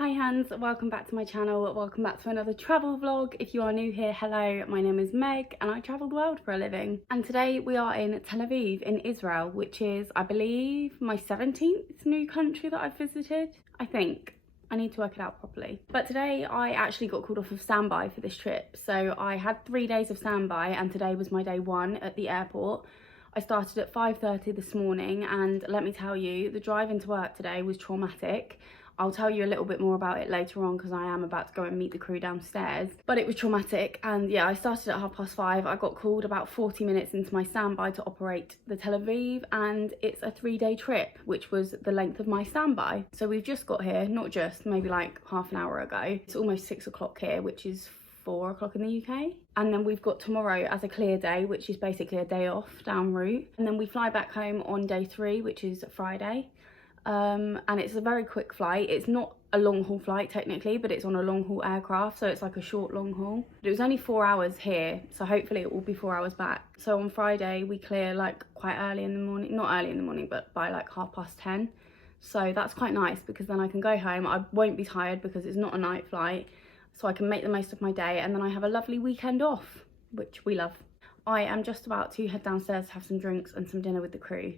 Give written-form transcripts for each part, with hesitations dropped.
Hi Hans, welcome back to my channel, welcome back to another travel vlog. If you are new here, hello, my name is Meg and I travel the world for a living. And today we are in Tel Aviv in Israel, which is, I believe, my 17th new country that I've visited, I think. I need to work it out properly. But today I actually got called off of standby for this trip. So I had 3 days of standby and today was my day 1 at the airport. I started at 5:30 this morning and let me tell you, the drive into work today was traumatic. I'll tell you a little bit more about it later on because I am about to go and meet the crew downstairs. But it was traumatic and yeah, I started at 5:30. I got called about 40 minutes into my standby to operate the Tel Aviv, and it's a 3-day trip, which was the length of my standby. So we've just got here, not just, maybe like half an hour ago. It's almost 6 o'clock here, which is 4 o'clock in the UK. And then we've got tomorrow as a clear day, which is basically a day off down route. And then we fly back home on day 3, which is Friday. And it's a very quick flight. It's not a long haul flight technically, but it's on a long haul aircraft, so it's like a short long haul. But it was only 4 hours here, so hopefully it will be 4 hours back. So on Friday we clear like quite early in the morning, not early in the morning, but by like 10:30. So that's quite nice because then I can go home. I won't be tired because it's not a night flight, so I can make the most of my day, and then I have a lovely weekend off, which we love. I am just about to head downstairs to have some drinks and some dinner with the crew.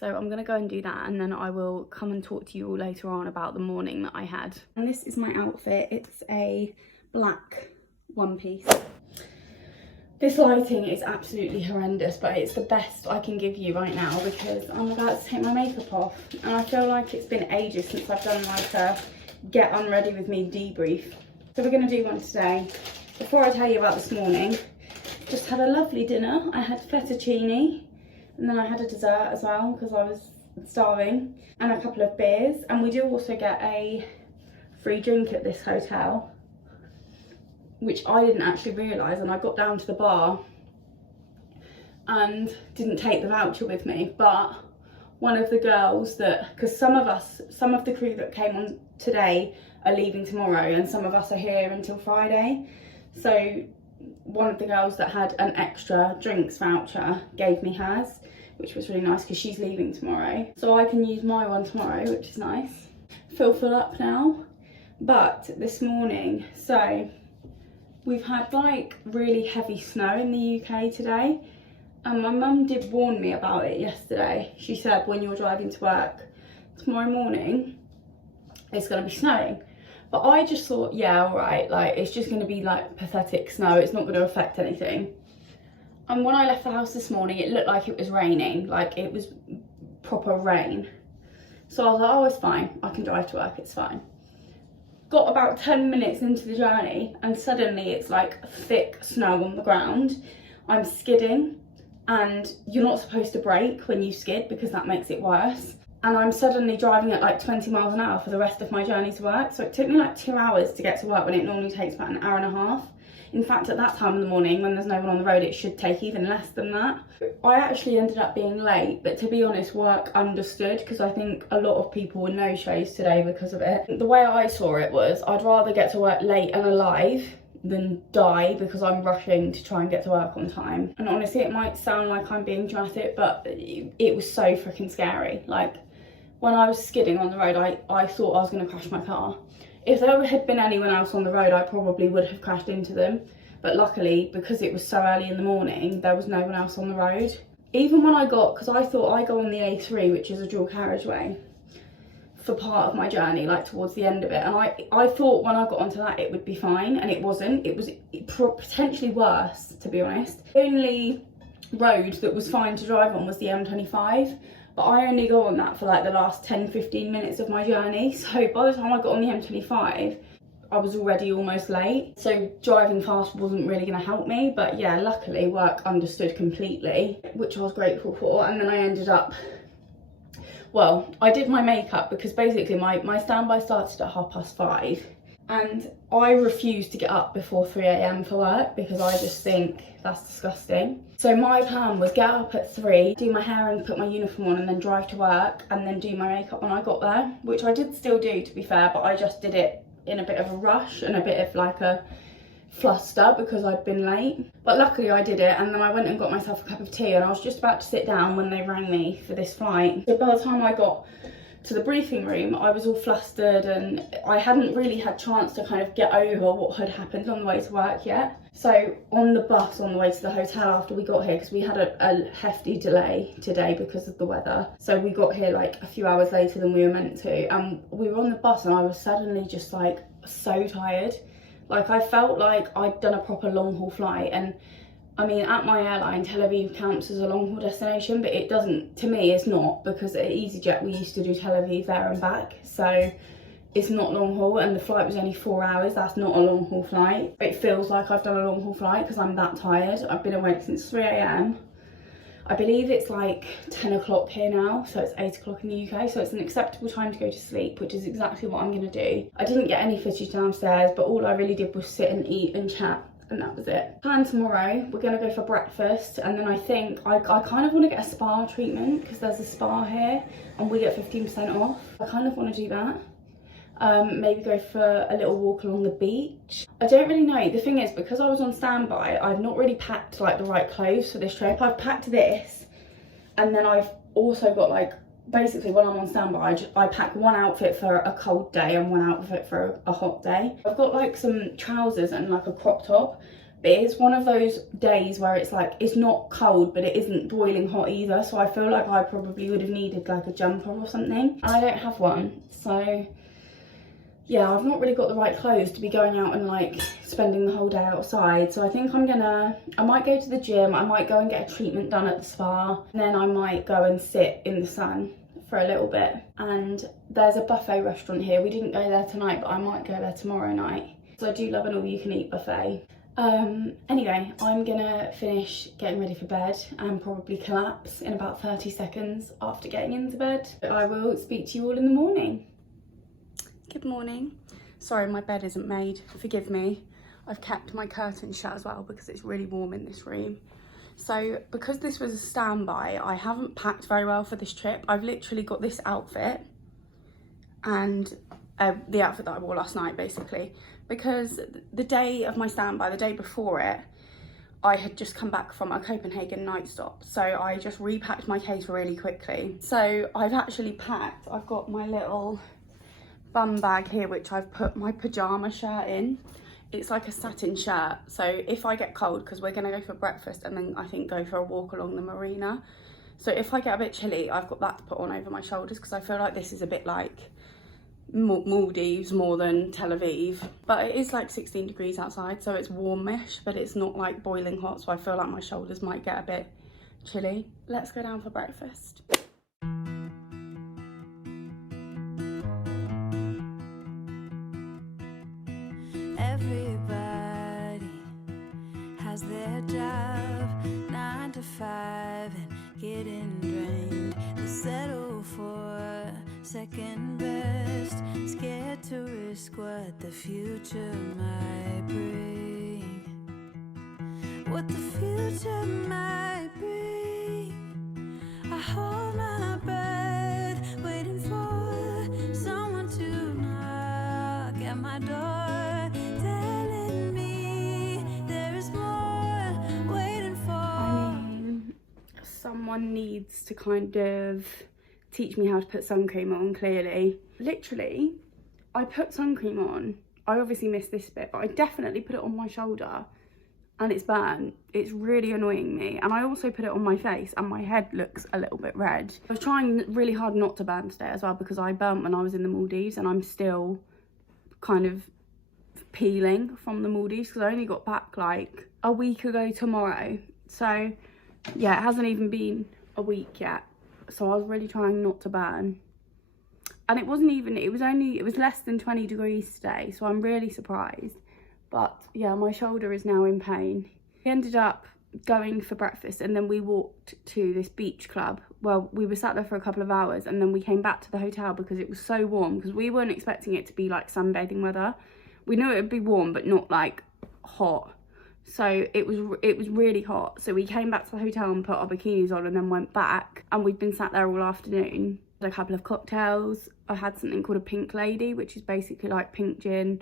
So I'm gonna go and do that, and then I will come and talk to you all later on about the morning that I had. And this is my outfit. It's a black one piece. This lighting is absolutely horrendous, but it's the best I can give you right now because I'm about to take my makeup off. And I feel like it's been ages since I've done like a get unready with me debrief. So we're gonna do one today. Before I tell you about this morning, just had a lovely dinner. I had fettuccine. And then I had a dessert as well because I was starving, and a couple of beers. And we do also get a free drink at this hotel, which I didn't actually realise. And I got down to the bar and didn't take the voucher with me. But one of the girls that, because some of the crew that came on today are leaving tomorrow, and some of us are here until Friday. So one of the girls that had an extra drinks voucher gave me hers, which was really nice because she's leaving tomorrow. So I can use my one tomorrow, which is nice. Feel full up now. But this morning, so we've had like really heavy snow in the UK today. And my mum did warn me about it yesterday. She said when you're driving to work tomorrow morning, it's gonna be snowing. But I just thought, yeah, all right, like it's just gonna be like pathetic snow. It's not gonna affect anything. And when I left the house this morning, it looked like it was raining, like it was proper rain. So I was like, oh, it's fine. I can drive to work, it's fine. Got about 10 minutes into the journey and suddenly it's like thick snow on the ground. I'm skidding, and you're not supposed to brake when you skid because that makes it worse. And I'm suddenly driving at like 20 miles an hour for the rest of my journey to work. So it took me like 2 hours to get to work when it normally takes about an hour and a half. In fact, at that time in the morning, when there's no one on the road, it should take even less than that. I actually ended up being late, but to be honest, work understood because I think a lot of people were no-shows today because of it. The way I saw it was, I'd rather get to work late and alive than die because I'm rushing to try and get to work on time. And honestly, it might sound like I'm being dramatic, but it was so freaking scary. Like, when I was skidding on the road, I thought I was going to crash my car. If there had been anyone else on the road, I probably would have crashed into them. But luckily, because it was so early in the morning, there was no one else on the road. Even when I got, because I thought I go on the A3, which is a dual carriageway, for part of my journey, like towards the end of it. And I thought when I got onto that, it would be fine. And it wasn't. It was potentially worse, to be honest. The only road that was fine to drive on was the M25. But I only go on that for like the last 10-15 minutes of my journey. So by the time I got on the M25, I was already almost late. So driving fast wasn't really gonna help me. But yeah, luckily work understood completely, which I was grateful for. And then I ended up, well, I did my makeup because basically my standby started at 5:30. And I refuse to get up before 3 AM for work because I just think that's disgusting. So my plan was get up at 3, do my hair and put my uniform on, and then drive to work and then do my makeup when I got there, which I did still do, to be fair, but I just did it in a bit of a rush and a bit of like a fluster because I'd been late. But luckily I did it, and then I went and got myself a cup of tea, and I was just about to sit down when they rang me for this flight. So by the time I got to the briefing room, I was all flustered and I hadn't really had chance to kind of get over what had happened on the way to work yet. So on the bus on the way to the hotel after we got here, because we had a hefty delay today because of the weather, so we got here like a few hours later than we were meant to, and we were on the bus and I was suddenly just like so tired. Like I felt like I'd done a proper long haul flight, and I mean, at my airline, Tel Aviv counts as a long haul destination, but it doesn't, to me, it's not, because at EasyJet we used to do Tel Aviv there and back, so it's not long haul, and the flight was only 4 hours. That's not a long haul flight. It feels like I've done a long haul flight because I'm that tired. I've been awake since 3 AM. I believe it's like 10 o'clock here now, so it's 8 o'clock in the UK, so it's an acceptable time to go to sleep, which is exactly what I'm going to do. I didn't get any footage downstairs, but all I really did was sit and eat and chat, and that was it. Plan tomorrow, we're going to go for breakfast, and then I think I kind of want to get a spa treatment because there's a spa here and we get 15% off. I kind of want to do that. Maybe go for a little walk along the beach. I don't really know. The thing is, because I was on standby, I've not really packed like the right clothes for this trip. I've packed this, and then I've also got like, basically when I'm on standby, I pack one outfit for a cold day and one outfit for a hot day. I've got like some trousers and like a crop top, but it's one of those days where it's like, it's not cold, but it isn't boiling hot either. So I feel like I probably would have needed like a jumper or something, and I don't have one. So yeah, I've not really got the right clothes to be going out and like spending the whole day outside. So I think I might go to the gym, I might go and get a treatment done at the spa, and then I might go and sit in the sun for a little bit. And there's a buffet restaurant here. We didn't go there tonight, but I might go there tomorrow night. So I do love an all-you-can-eat buffet. Anyway, I'm gonna finish getting ready for bed and probably collapse in about 30 seconds after getting into bed. I will speak to you all in the morning. Good morning. Sorry, my bed isn't made, forgive me. I've kept my curtains shut as well because it's really warm in this room. So because this was a standby, I haven't packed very well for this trip. I've literally got this outfit and the outfit that I wore last night basically, because the day of my standby, the day before it, I had just come back from a Copenhagen night stop, so I just repacked my case really quickly. So I've actually packed, I've got my little bum bag here which I've put my pyjama shirt in. It's like a satin shirt, so if I get cold, because we're gonna go for breakfast and then I think go for a walk along the marina, so if I get a bit chilly, I've got that to put on over my shoulders, because I feel like this is a bit like Maldives more than Tel Aviv. But it is like 16 degrees outside, so it's warmish, but it's not like boiling hot, so I feel like my shoulders might get a bit chilly. Let's go down for breakfast. Everybody has their job, 9 to 5, and getting drained. They settle for second best, scared to risk what the future might bring. What the future might bring. I hold my breath, waiting for someone to knock at my door. Someone needs to kind of teach me how to put sun cream on, clearly. Literally, I put sun cream on. I obviously missed this bit, but I definitely put it on my shoulder and it's burnt. It's really annoying me. And I also put it on my face and my head looks a little bit red. I was trying really hard not to burn today as well, because I burnt when I was in the Maldives and I'm still kind of peeling from the Maldives because I only got back like a week ago tomorrow. So yeah, it hasn't even been a week yet, so I was really trying not to burn. And it was less than 20 degrees today, so I'm really surprised. But yeah, my shoulder is now in pain. We ended up going for breakfast and then we walked to this beach club. Well, we were sat there for a couple of hours and then we came back to the hotel because it was so warm, because we weren't expecting it to be like sunbathing weather. We knew it would be warm but not like hot. So it was really hot. So we came back to the hotel and put our bikinis on and then went back, and we've been sat there all afternoon. A couple of cocktails. I had something called a pink lady, which is basically like pink gin,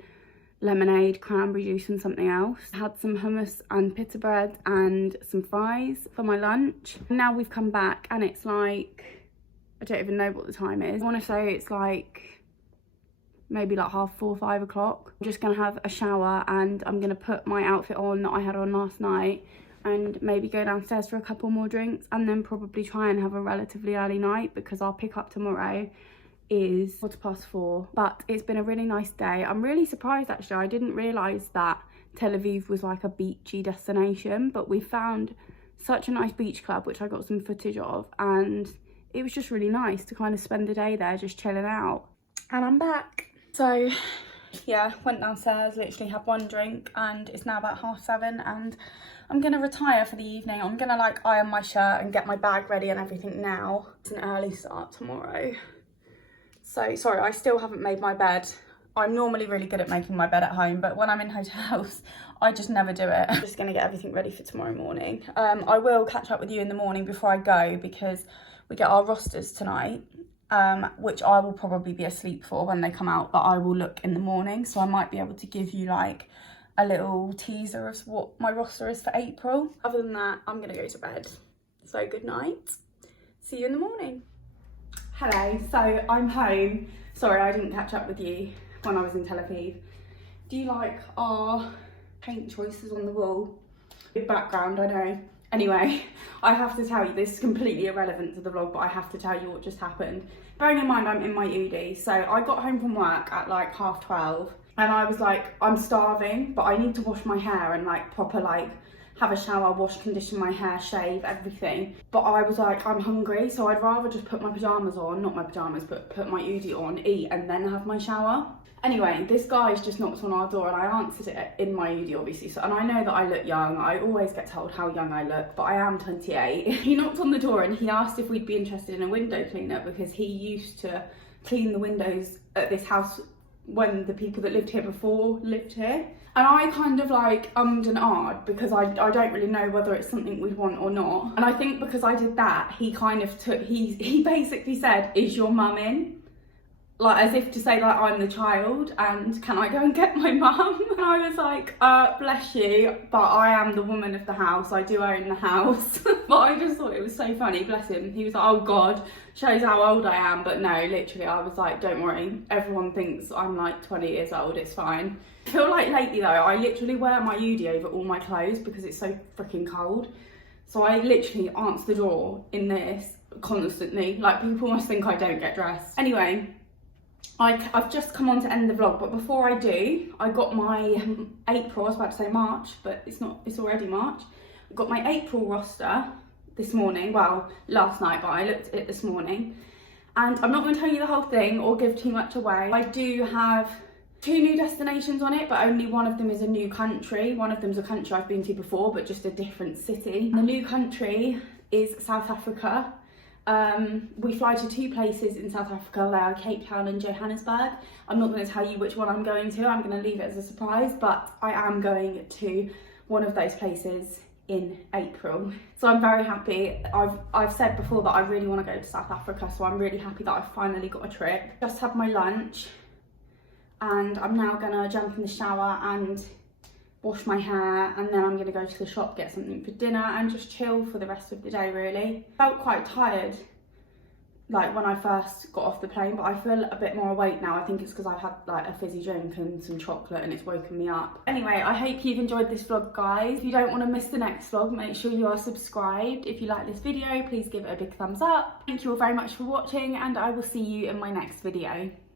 lemonade, cranberry juice and something else. I had some hummus and pita bread and some fries for my lunch. Now we've come back and it's like I don't even know what the time is. I want to say it's like maybe like 4:30, 5 o'clock. I'm just gonna have a shower and I'm gonna put my outfit on that I had on last night and maybe go downstairs for a couple more drinks and then probably try and have a relatively early night because our pickup tomorrow is 4:15. But it's been a really nice day. I'm really surprised actually. I didn't realise that Tel Aviv was like a beachy destination, but we found such a nice beach club which I got some footage of, and it was just really nice to kind of spend the day there just chilling out. And I'm back. So yeah, went downstairs, literally had one drink, and it's now about 7:30 and I'm gonna retire for the evening. I'm gonna like iron my shirt and get my bag ready and everything now. It's an early start tomorrow. So sorry, I still haven't made my bed. I'm normally really good at making my bed at home, but when I'm in hotels, I just never do it. I'm just gonna get everything ready for tomorrow morning. I will catch up with you in the morning before I go because we get our rosters tonight, which I will probably be asleep for when they come out, but I will look in the morning. So I might be able to give you like a little teaser of what my roster is for April. Other than that, I'm gonna go to bed. So good night. See you in the morning. Hello, so I'm home. Sorry, I didn't catch up with you when I was in Tel Aviv. Do you like our paint choices on the wall? Big background, I know. Anyway, I have to tell you, this is completely irrelevant to the vlog, but I have to tell you what just happened. Bearing in mind I'm in my UD, so I got home from work at like 12:30 and I was like, I'm starving, but I need to wash my hair and like proper like have a shower, wash, condition my hair, shave, everything. But I was like, I'm hungry, so I'd rather just put my pyjamas on, not my pyjamas, but put my UD on, eat, and then have my shower. Anyway, this guy's just knocked on our door and I answered it in my UD obviously. So, and I know that I look young. I always get told how young I look, but I am 28. He knocked on the door and he asked if we'd be interested in a window cleaner because he used to clean the windows at this house when the people that lived here before lived here. And I kind of like ummed and ahed because I don't really know whether it's something we'd want or not. And I think because I did that, he kind of took, he basically said, is your mum in? Like as if to say like I'm the child and can I go and get my mum? And I was like, bless you, but I am the woman of the house. I do own the house. But I just thought it was so funny, bless him. He was like, oh God, shows how old I am. But no, literally I was like, don't worry. Everyone thinks I'm like 20 years old, it's fine. I feel like lately though, I literally wear my UD over all my clothes because it's so freaking cold. So I literally answer the door in this constantly. Like people must think I don't get dressed. Anyway, I've just come on to end the vlog, but before I do, I got my April, I was about to say March, but it's not, it's already March. I got my April roster this morning, well, last night, but I looked at it this morning. And I'm not going to tell you the whole thing or give too much away. I do have 2 new destinations on it, but only one of them is a new country. One of them's a country I've been to before, but just a different city. The new country is South Africa. We fly to 2 places in South Africa. They are Cape Town and Johannesburg. I'm not going to tell you which one I'm going to. I'm going to leave it as a surprise, but I am going to one of those places in April. So I'm very happy. I've said before that I really want to go to South Africa, so I'm really happy that I've finally got a trip. Just had my lunch and I'm now going to jump in the shower and wash my hair, and then I'm going to go to the shop, get something for dinner and just chill for the rest of the day really. Felt quite tired like when I first got off the plane, but I feel a bit more awake now. I think it's because I've had like a fizzy drink and some chocolate and it's woken me up. Anyway, I hope you've enjoyed this vlog, guys. If you don't want to miss the next vlog, make sure you are subscribed. If you like this video, please give it a big thumbs up. Thank you all very much for watching and I will see you in my next video.